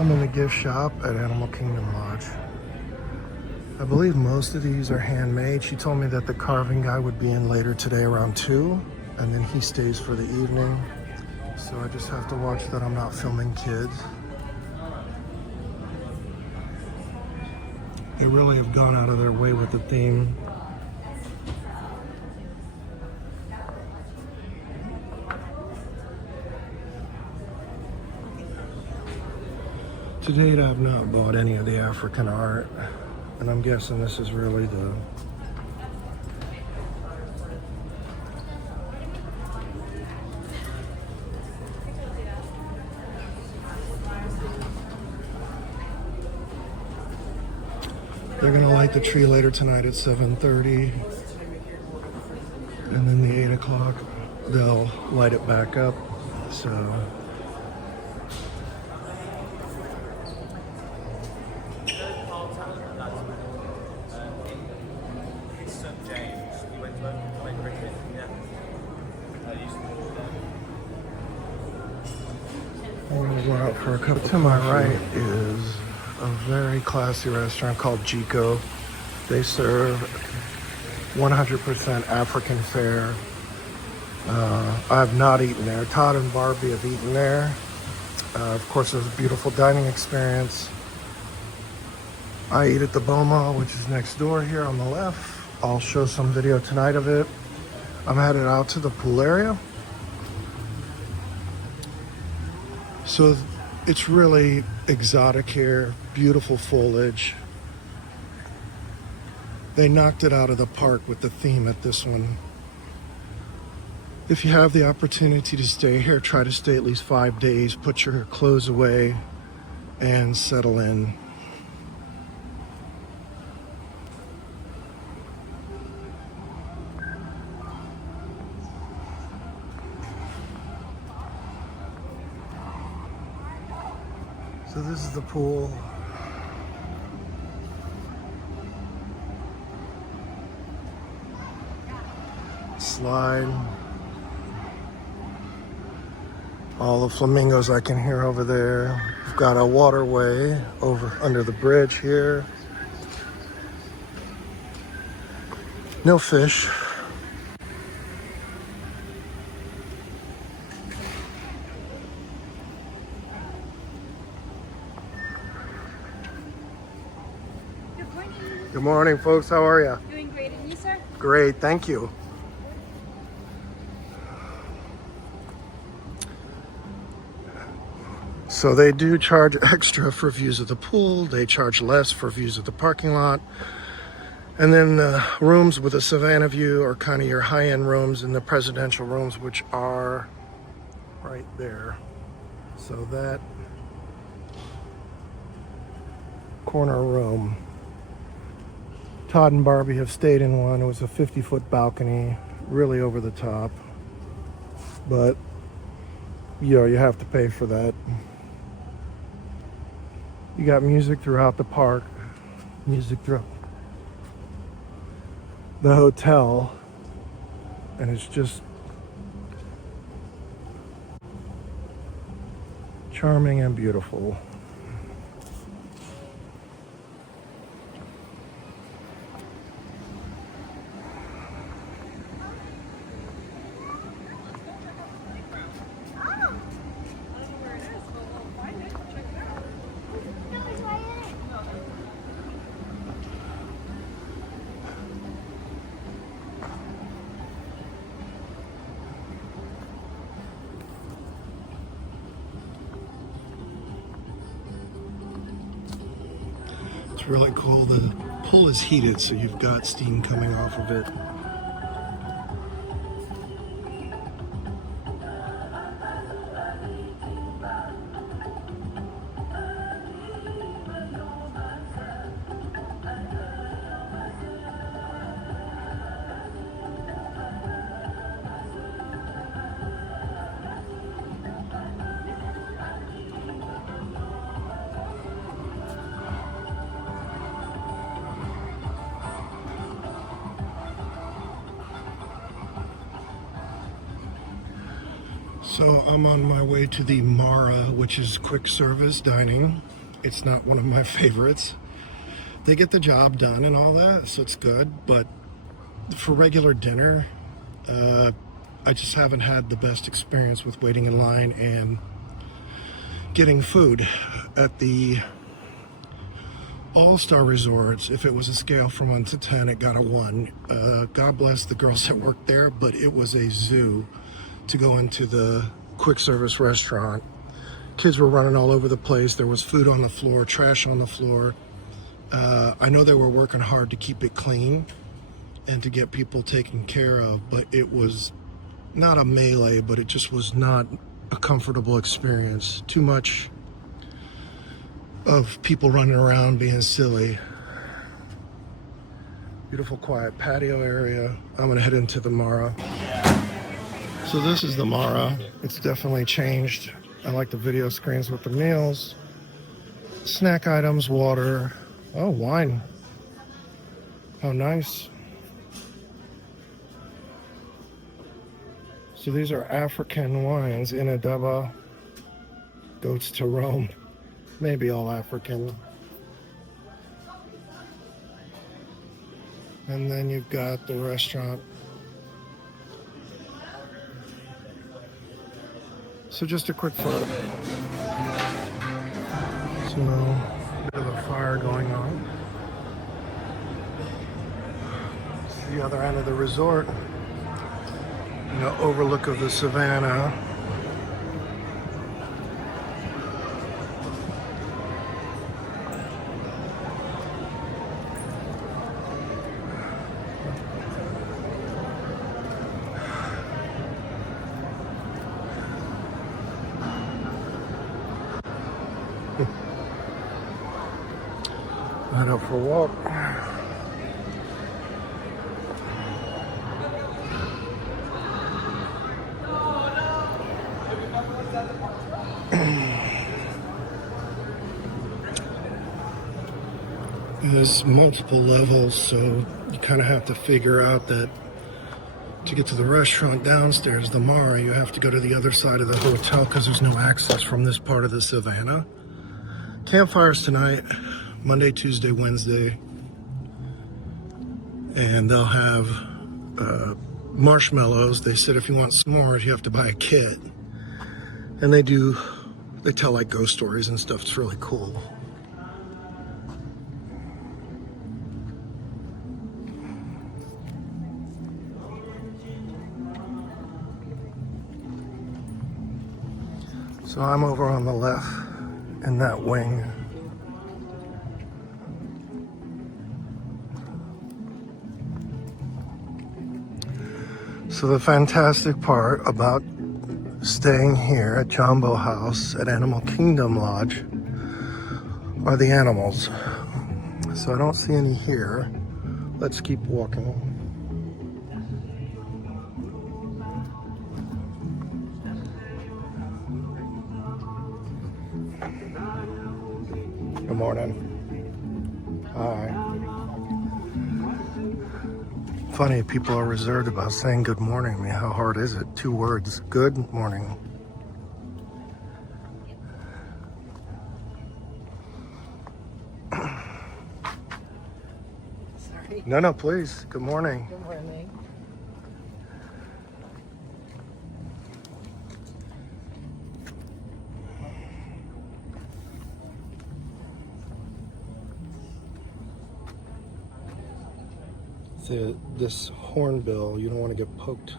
I'm in the gift shop at Animal Kindom Lodge. I believe most of these are handmade. She told me that the carving guy would be in later today around 2, and then he stays for the evening. So I just have to watch that I'm not filming kids. They really have gone out of their way with the theme. To date, I've not bought any of the African art, and I'm guessing this is really the They're gonna light the tree later tonight at 7:30, and then the 8 o'clock they'll light it back up. So I'm gonna go out for a cup. To my right is a very classy restaurant called Jiko. They serve 100% African fare. I have not eaten there. Todd and Barbie have eaten there. Of course, it was a beautiful dining experience. I eat at the Boma, which is next door here on the left. I'll show some video tonight of it. I'm headed out to the pool area. So it's really exotic here, beautiful foliage. They knocked it out of the park with the theme at this one. If you have the opportunity to stay here, try to stay at least 5 days, put your clothes away and settle in. So this is the pool. Slide. All the flamingos I can hear over there. We've got a waterway over under the bridge here. No fish. Good morning, folks. How are you? Doing great, and you, sir? Great, thank you. So they do charge extra for views of the pool. They charge less for views of the parking lot. And then the rooms with a Savannah view are kind of your high-end rooms, and the presidential rooms, which are right there. So that corner room. Todd and Barbie have stayed in one. It was a 50-foot balcony, really over the top. But, you know, you have to pay for that. You got music throughout the park, music throughout the hotel, and it's just charming and beautiful. It's really cool. The pool is heated, so you've got steam coming off of it. So I'm on my way to the Mara, which is quick service dining. It's not one of my favorites. They get the job done and all that, so it's good. But for regular dinner, I just haven't had the best experience with waiting in line and getting food. At the All-Star Resorts, if it was a scale from 1 to 10, it got a 1. God bless the girls that worked there, but it was a zoo to go into the quick service restaurant. Kids were running all over the place. There was food on the floor, trash on the floor. I know they were working hard to keep it clean and to get people taken care of, but it was not a melee, but it just was not a comfortable experience. Too much of people running around being silly. Beautiful quiet patio area. I'm gonna head into the Mara. So this is the Mara. It's definitely changed. I like the video screens with the meals, snack items, water. Oh, wine. How nice. So these are African wines. Inadaba, goats to Rome. Maybe all African. And then you've got the restaurant. So just a quick photo. So a bit of a fire going on. It's the other end of the resort. You know, overlook of the savannah. Head out for a walk. There's multiple levels, so you kind of have to figure out that to get to the restaurant downstairs, the Mara, you have to go to the other side of the hotel because there's no access from this part of the savannah. Campfires tonight, Monday, Tuesday, Wednesday, and they'll have marshmallows. They said if you want s'mores, you have to buy a kit. And they tell like ghost stories and stuff. It's really cool. So I'm over on the left in that wing. So the fantastic part about staying here at Jambo House at Animal Kindom Lodge are the animals. So I don't see any here. Let's keep walking. Good morning. Hi. Funny, people are reserved about saying good morning. I mean, how hard is it? 2 words. Good morning. Sorry. No, please. Good morning. Good morning. This hornbill, you don't want to get poked.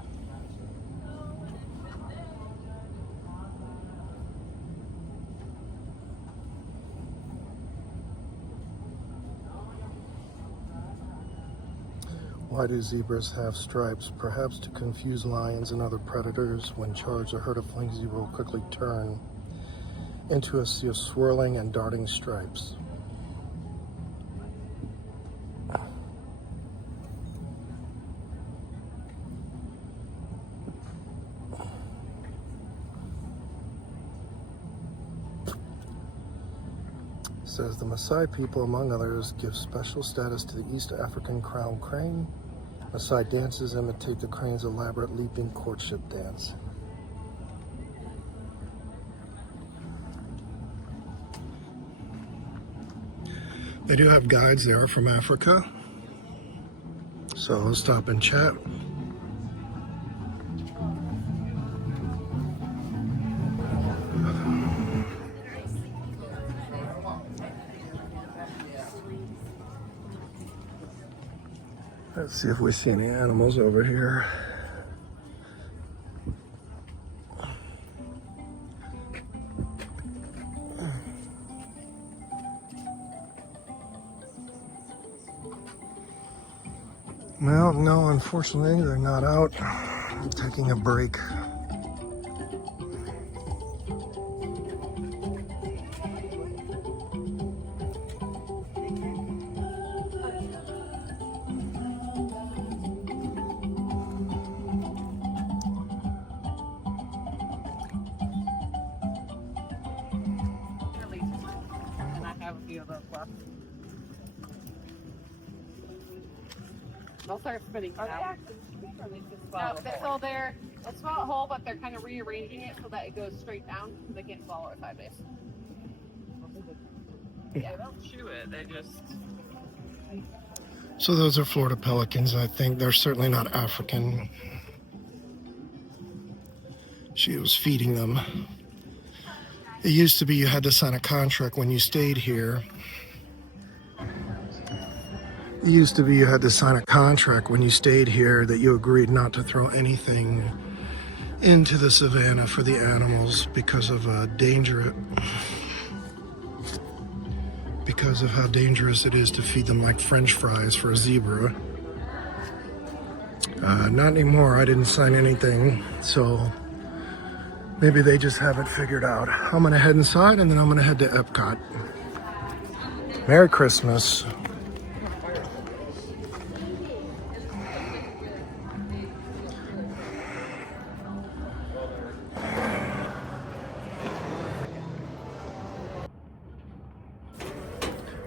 Why do zebras have stripes? Perhaps to confuse lions and other predators. When charged, a herd of fleeing zebra will quickly turn into a sea of swirling and darting stripes. Says the Maasai people, among others, give special status to the East African crown crane. Maasai dances imitate the crane's elaborate leaping courtship dance. They do have guides there from Africa, so I'll stop and chat. Let's see if we see any animals over here. Well, no, unfortunately, they're not out. I'm taking a break. And I have a few of those left. They'll start spinning now. No, so they're a small hole, but they're kind of rearranging it so that it goes straight down so they can't swallow it sideways. Yeah, they don't chew it, they just... So those are Florida pelicans, I think. They're certainly not African. She was feeding them. It used to be you had to sign a contract when you stayed here. It used to be you had to sign a contract when you stayed here that you agreed not to throw anything into the savannah for the animals because of danger. Because of how dangerous it is to feed them like French fries for a zebra. Not anymore. I didn't sign anything, so maybe they just have it figured out. I'm gonna head inside and then I'm gonna head to Epcot. Merry Christmas.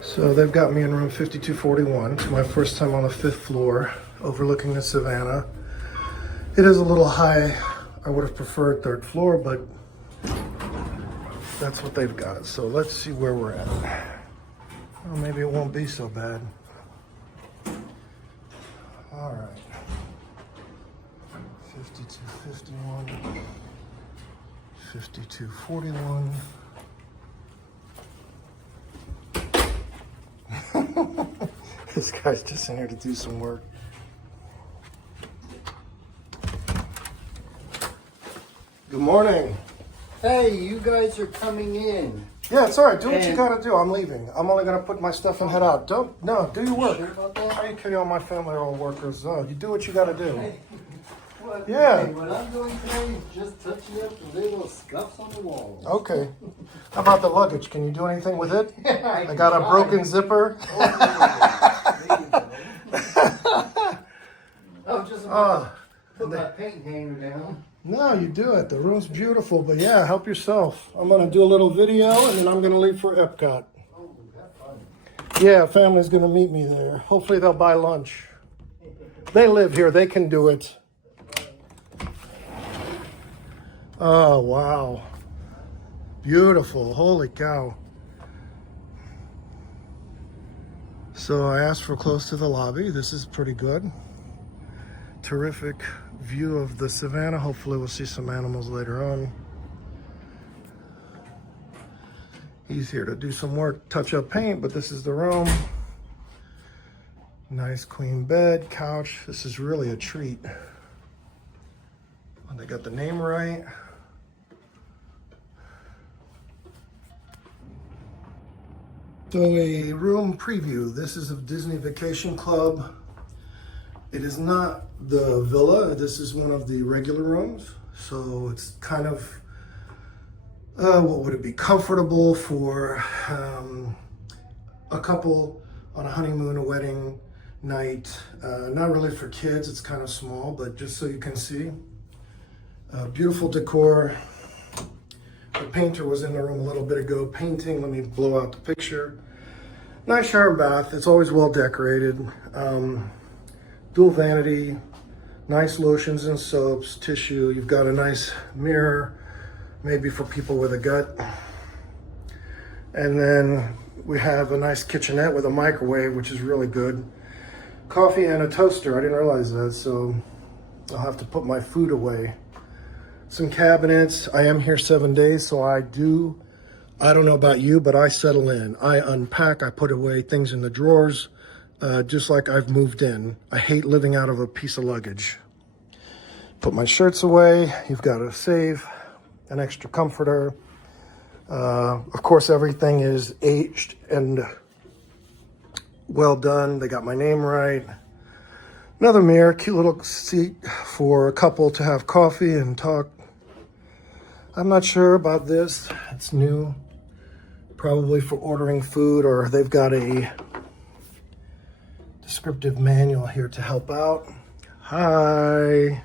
So they've got me in room 5241. It's my first time on the 5th floor, overlooking the savannah. It is a little high. I would have preferred 3rd floor, but that's what they've got. So let's see where we're at. Well, maybe it won't be so bad. All right. 5251, 5241. This guy's just in here to do some work. Good morning. Hey, you guys are coming in. Yeah, it's all right. Do what you gotta do. I'm leaving. I'm only gonna put my stuff and head out. Do your work. Sure about that? How you kidding? All my family are all workers. You do what you gotta do. Hey, what, Yeah. Hey, what I'm doing today is just touching up the little scuffs on the wall. Okay. How about the luggage? Can you do anything with it? I I got a broken zipper. I was just about to put my paint hanger down. No, you do it. The room's beautiful, but yeah, help yourself. I'm gonna do a little video and then I'm gonna leave for Epcot. Oh, that's fun. Yeah, family's gonna meet me there. Hopefully they'll buy lunch. They live here, they can do it. Oh, wow. Beautiful, holy cow. So I asked for close to the lobby. This is pretty good. Terrific view of the savannah. Hopefully we'll see some animals later on. He's here to do some work, touch up paint, but this is the room. Nice queen bed, couch. This is really a treat. And they got the name right. So a room preview. This is of Disney Vacation Club. It is not the villa. This is one of the regular rooms. So it's kind of, what would it be? Comfortable for a couple on a honeymoon, a wedding night. Not really for kids. It's kind of small, but just so you can see. Beautiful decor. The painter was in the room a little bit ago painting. Let me blow out the picture. Nice shower bath. It's always well decorated. Dual vanity, nice lotions and soaps, tissue. You've got a nice mirror, maybe for people with a gut. And then We have a nice kitchenette with a microwave, which is really good. Coffee and a toaster. I didn't realize that, so I'll have to put my food away. Some cabinets. I am here 7 days, so I don't know about you, but I settle in. I unpack, I put away things in the drawers, just like I've moved in. I hate living out of a piece of luggage. Put my shirts away. You've got a save, an extra comforter. Of course, everything is aged and well done. They got my name right. Another mirror, cute little seat for a couple to have coffee and talk. I'm not sure about this. It's new, probably for ordering food, or they've got a descriptive manual here to help out. Hi.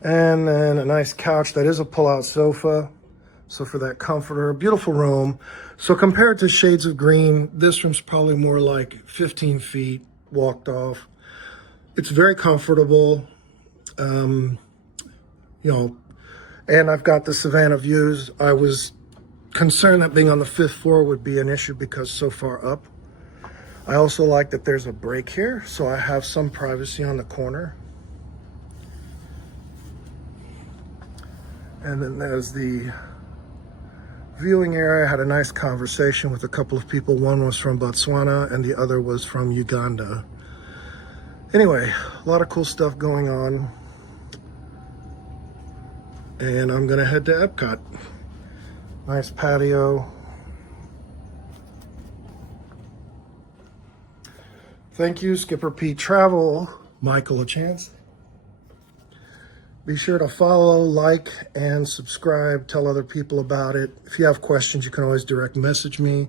And then a nice couch that is a pull-out sofa. So for that comforter, beautiful room. So compared to shades of green, this room's probably more like 15 feet walked off. It's very comfortable, you know, and I've got the Savannah views. I was concerned that being on the 5th floor would be an issue because so far up. I also like that there's a break here, so I have some privacy on the corner. And then there's the viewing area. I had a nice conversation with a couple of people. One was from Botswana and the other was from Uganda. Anyway, a lot of cool stuff going on. And I'm gonna head to Epcot. Nice patio. Thank you, Skipper Pete Travel, Michael LaChance. Be sure to follow, like, and subscribe. Tell other people about it. If you have questions, you can always direct message me,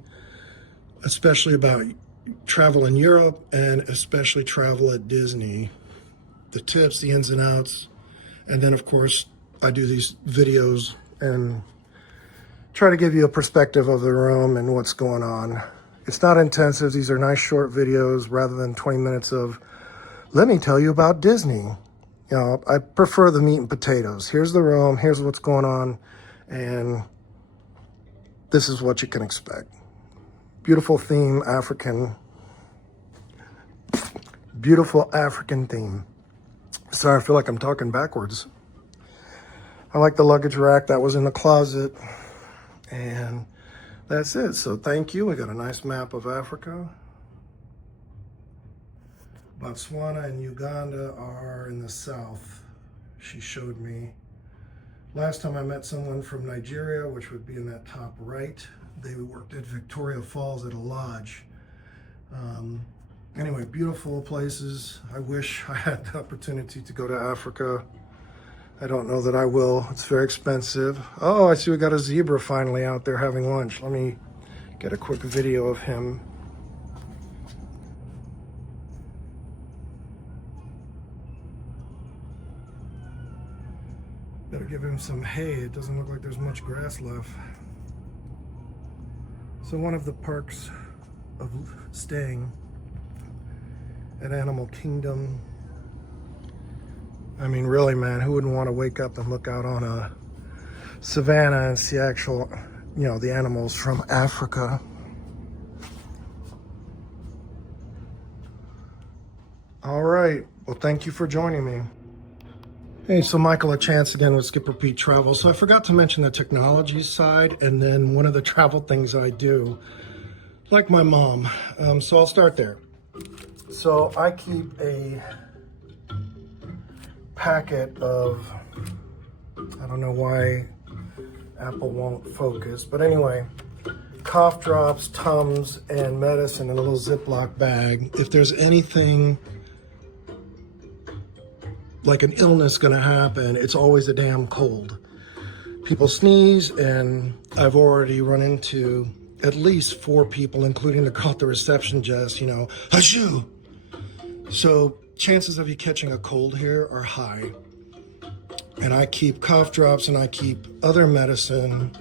especially about travel in Europe and especially travel at Disney. The tips, the ins and outs. And then, of course, I do these videos and try to give you a perspective of the room and what's going on. It's not intensive. These are nice short videos rather than 20 minutes of, let me tell you about Disney. You know, I prefer the meat and potatoes. Here's the room, here's what's going on, and this is what you can expect. Beautiful theme, beautiful African theme. Sorry, I feel like I'm talking backwards. I like the luggage rack that was in the closet, and that's it. So thank you. We got a nice map of Africa. Botswana and Uganda are in the south, she showed me. Last time I met someone from Nigeria, which would be in that top right. They worked at Victoria Falls at a lodge. Anyway, beautiful places. I wish I had the opportunity to go to Africa. I don't know that I will. It's very expensive. Oh, I see we got a zebra finally out there having lunch. Let me get a quick video of him. Better give him some hay. It doesn't look like there's much grass left. So one of the perks of staying at Animal Kingdom, I mean, really, man, who wouldn't want to wake up and look out on a savannah and see actual, you know, the animals from Africa? All right. Well, thank you for joining me. Hey, so Michael LaChance again with Skipper Pete Travel. So I forgot to mention the technology side and then one of the travel things I do, like my mom. So I'll start there. So I keep a packet of, I don't know why Apple won't focus, but anyway, cough drops, Tums, and medicine in a little Ziploc bag. If there's anything like an illness gonna happen, it's always a damn cold. People sneeze, and I've already run into at least 4 people, including the girl at the reception desk, you know, achoo! So chances of you catching a cold here are high. And I keep cough drops and I keep other medicine,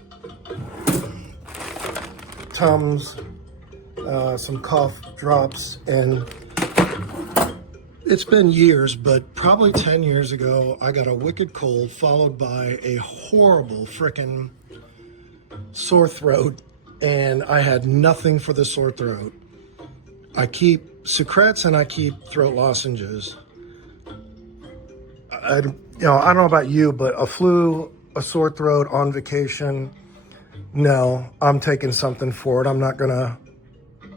Tums, some cough drops, and it's been years, but probably 10 years ago, I got a wicked cold followed by a horrible frickin' sore throat. and I had nothing for the sore throat. I keep secrets and I keep throat lozenges. I don't know about you, but a flu, a sore throat on vacation, no, I'm taking something for it. I'm not gonna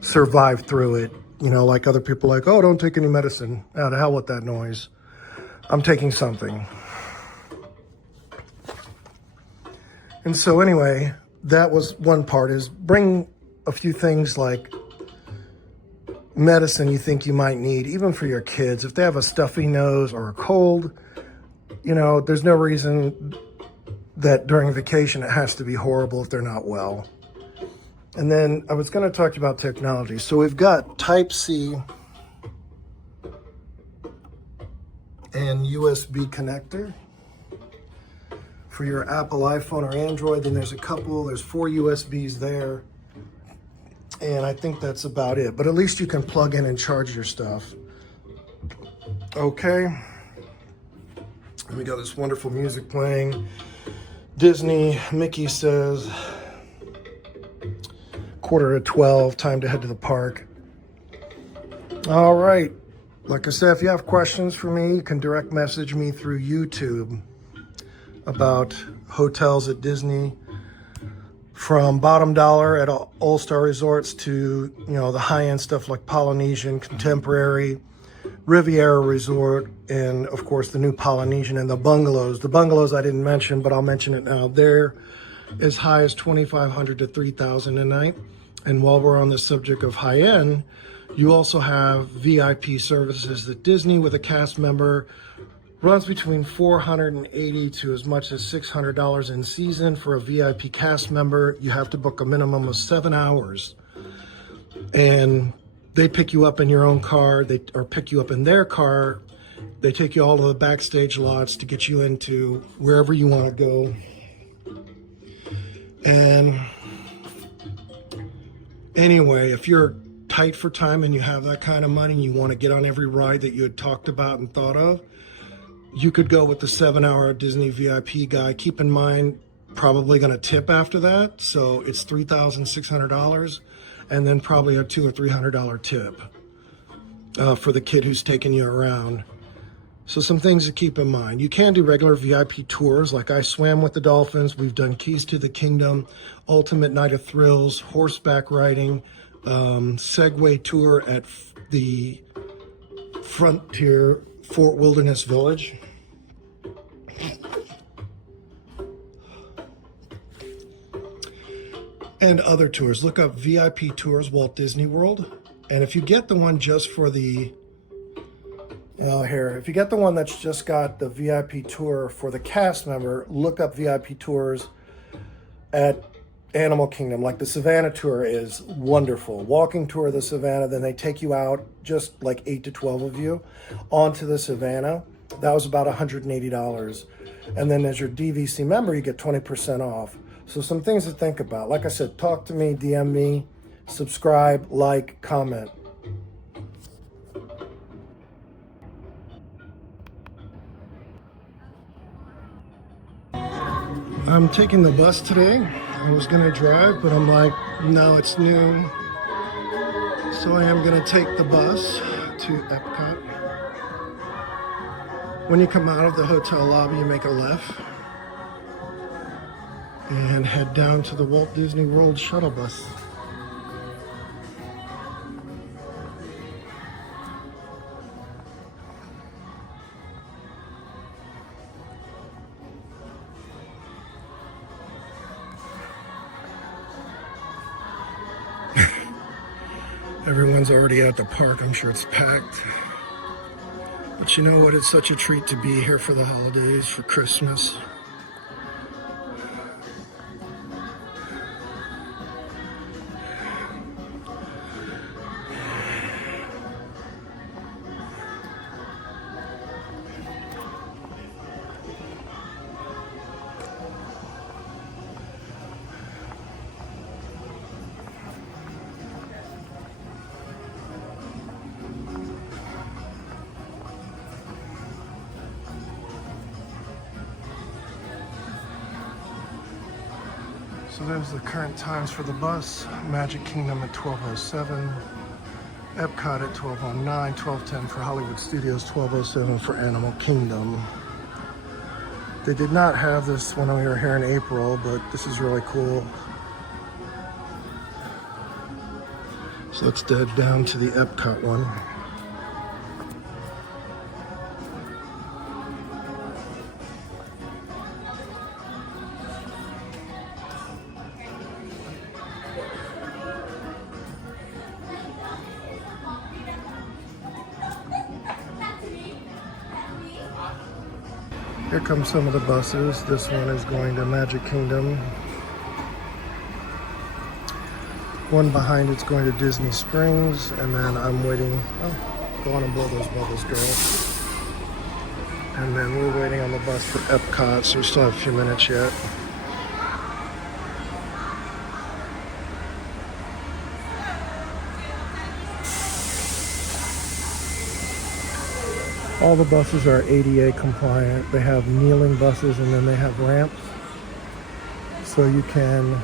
survive through it. Like other people like, oh, don't take any medicine. Out of hell with that noise. I'm taking something. And so anyway, that was one part, is bring a few things like medicine you think you might need, even for your kids. If they have a stuffy nose or a cold, there's no reason that during vacation it has to be horrible if they're not well. And then I was going to talk about technology. So we've got Type-C and USB connector for your Apple iPhone or Android. Then there's 4 USBs there. And I think that's about it. But at least you can plug in and charge your stuff. Okay. And we got this wonderful music playing. Disney, Mickey says, 11:45, time to head to the park. All right. Like I said, if you have questions for me, you can direct message me through YouTube about hotels at Disney, from bottom dollar at all-star resorts to, the high-end stuff like Polynesian, Contemporary, Riviera Resort, and of course the new Polynesian, and the bungalows. The bungalows I didn't mention, but I'll mention it now. They're as high as $2,500 to $3,000 a night. And while we're on the subject of high-end, you also have VIP services at Disney with a cast member. Runs between $480 to as much as $600 in season for a VIP cast member. You have to book a minimum of 7 hours. And they pick you up in your own car, or pick you up in their car. They take you all to the backstage lots to get you into wherever you want to go. And anyway, if you're tight for time and you have that kind of money and you want to get on every ride that you had talked about and thought of, you could go with the 7-hour Disney VIP guy. Keep in mind, probably going to tip after that. So it's $3,600, and then probably a $200 or $300 tip for the kid who's taking you around. So some things to keep in mind. You can do regular VIP tours, like I swam with the dolphins. We've done Keys to the Kingdom, Ultimate Night of Thrills, horseback riding, Segway tour at the Frontier Fort Wilderness Village. And other tours. Look up VIP Tours Walt Disney World. And if you get the one just for the, if you get the one that's just got the VIP tour for the cast member, look up VIP tours at Animal Kingdom. Like the Savannah tour is wonderful. Walking tour of the Savannah, then they take you out, just like 8 to 12 of you, onto the Savannah. That was about $180. And then as your DVC member, you get 20% off. So some things to think about. Like I said, talk to me, DM me, subscribe, like, comment. I'm taking the bus today. I was gonna drive, but I'm like, no, it's noon. So I am gonna take the bus to Epcot. When you come out of the hotel lobby, you make a left and head down to the Walt Disney World shuttle bus. Everyone's already at the park. I'm sure it's packed. But you know what? It's such a treat to be here for the holidays, for Christmas. So there's the current times for the bus. Magic Kingdom at 12:07. Epcot at 12:09. 12:10 for Hollywood Studios. 12:07 for Animal Kingdom. They did not have this when we were here in April, but this is really cool. So let's head down to the Epcot one. Here come some of the buses. This one is going to Magic Kingdom. One behind it's going to Disney Springs, and then I'm waiting. Oh, go on and blow those bubbles, girl. And then we're waiting on the bus for Epcot, so we still have a few minutes yet. All the buses are ADA compliant. They have kneeling buses, and then they have ramps. So you can,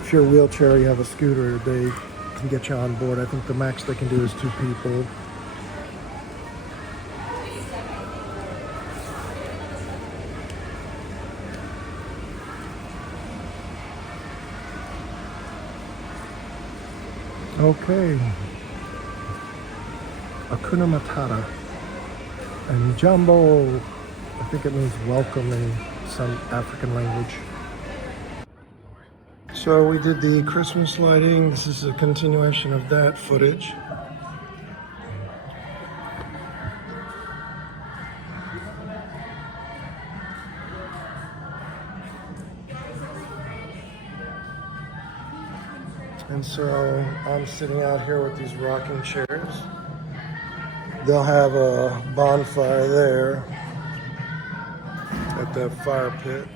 if you're a wheelchair, you have a scooter, they can get you on board. I think the max they can do is 2 people. Okay. Hakuna Matata and Jambo. I think it means welcome in some African language. So we did the Christmas lighting. This is a continuation of that footage. And so I'm sitting out here with these rocking chairs. They'll have a bonfire there at that fire pit.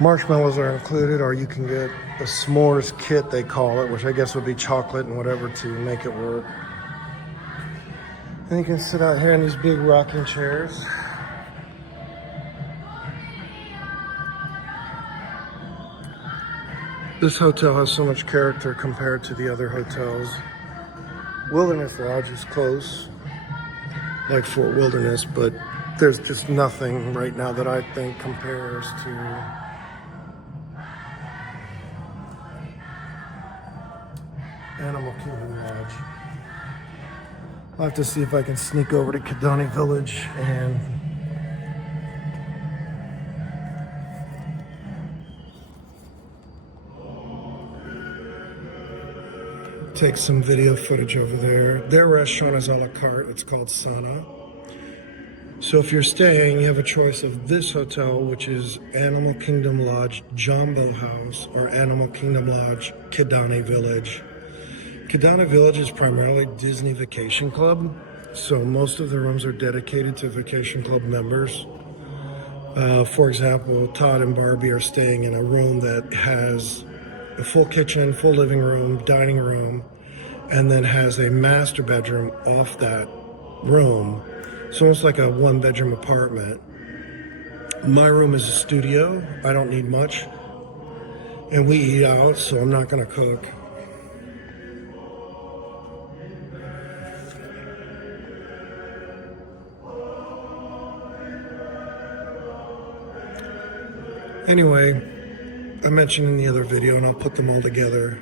Marshmallows are included, or you can get a s'mores kit, they call it, which I guess would be chocolate and whatever to make it work. And you can sit out here in these big rocking chairs. This hotel has so much character compared to the other hotels. Wilderness Lodge is close, like Fort Wilderness, but there's just nothing right now that I think compares to Animal Kindom Lodge. I'll have to see if I can sneak over to Kidani Village and take some video footage over there. Their restaurant is a la carte. It's called Sana. So if you're staying, you have a choice of this hotel, which is Animal Kindom Lodge, Jambo House, or Animal Kindom Lodge, Kidani Village. Kidani Village is primarily Disney Vacation Club, so most of the rooms are dedicated to Vacation Club members. For example, Todd and Barbie are staying in a room that has a full kitchen, full living room, dining room, and then has a master bedroom off that room. So it's like a 1-bedroom apartment. My room is a studio. I don't need much. And we eat out, so I'm not gonna cook. Anyway, I mentioned in the other video, and I'll put them all together.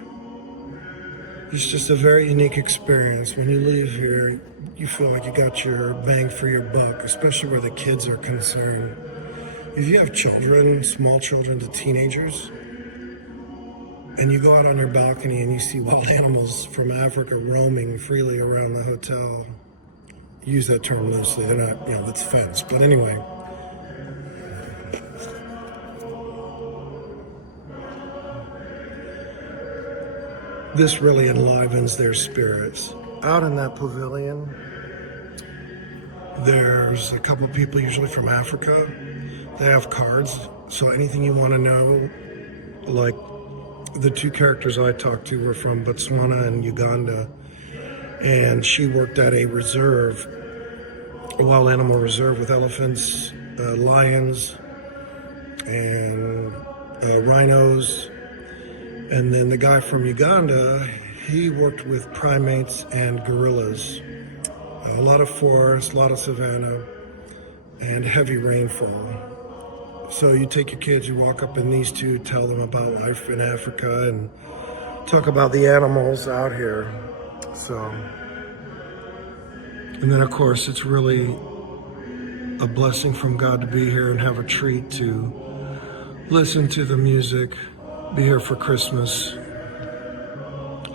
It's just a very unique experience. When you leave here, you feel like you got your bang for your buck, especially where the kids are concerned. If you have children, small children to teenagers, and you go out on your balcony and you see wild animals from Africa roaming freely around the hotel, use that term loosely, they're not, that's fenced, but anyway. This really enlivens their spirits. Out in that pavilion, there's a couple of people, usually from Africa. They have cards, so anything you want to know, like the 2 characters I talked to were from Botswana and Uganda, and she worked at a reserve, a wild animal reserve with elephants, lions, and rhinos. And then the guy from Uganda, he worked with primates and gorillas. A lot of forest, a lot of savanna, and heavy rainfall. So you take your kids, you walk up in these two, tell them about life in Africa, and talk about the animals out here. So, and then of course it's really a blessing from God to be here and have a treat to listen to the music, be here for Christmas.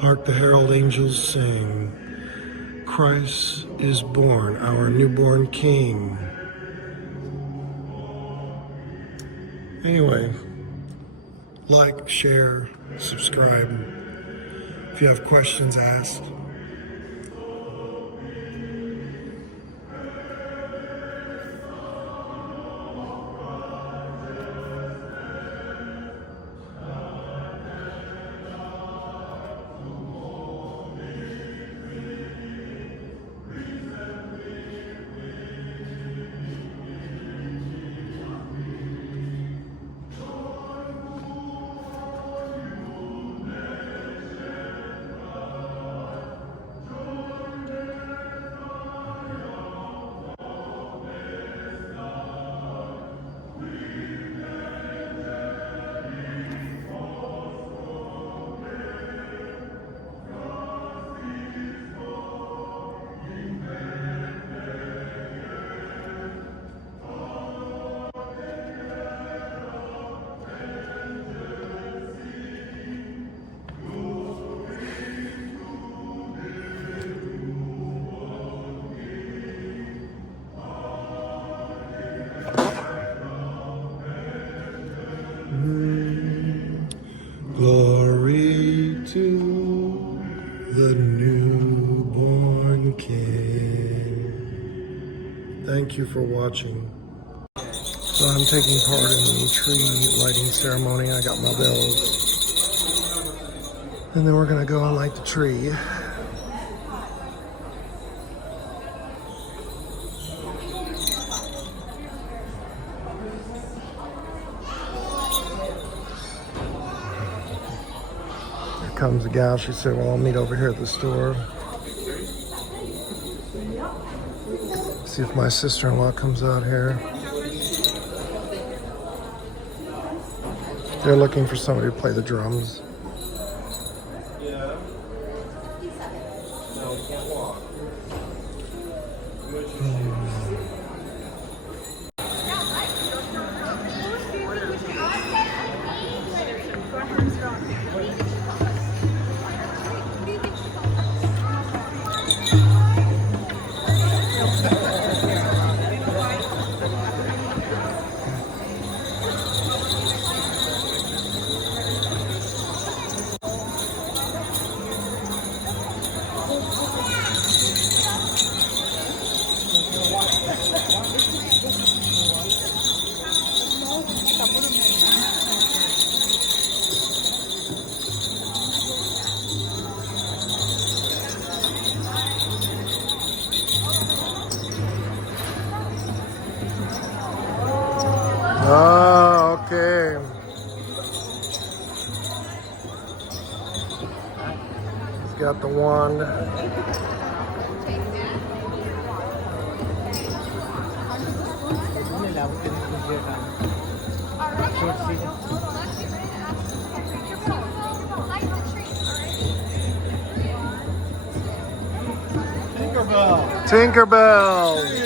Hark the herald angels sing, Christ is born, our newborn King. Anyway, like, share, subscribe. If you have questions, ask. Glory to the newborn King. Thank you for watching. So I'm taking part in the tree lighting ceremony. I got my bells. And then we're gonna go and light the tree. Comes a gal, she said, well, I'll meet over here at the store. See if my sister-in-law comes out here. They're looking for somebody to play the drums. Oh, okay. He's got the wand. Tinkerbell. Tinkerbell.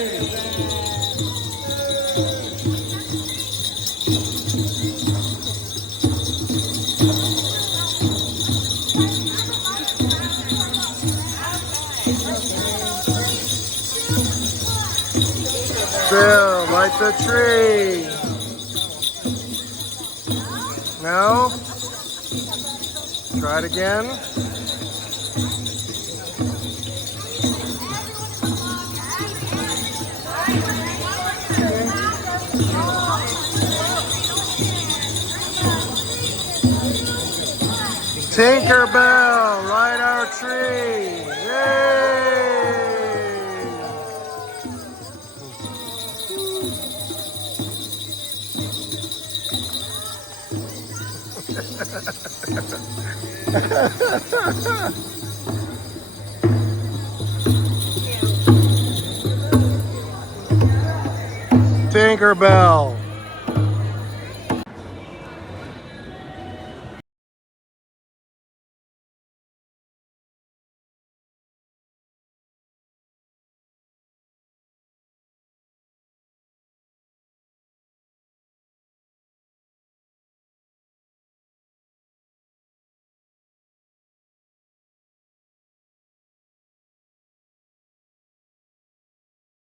Bill, light the tree. No? Try it again. Tinkerbell, light our tree. Yay! Tinkerbell.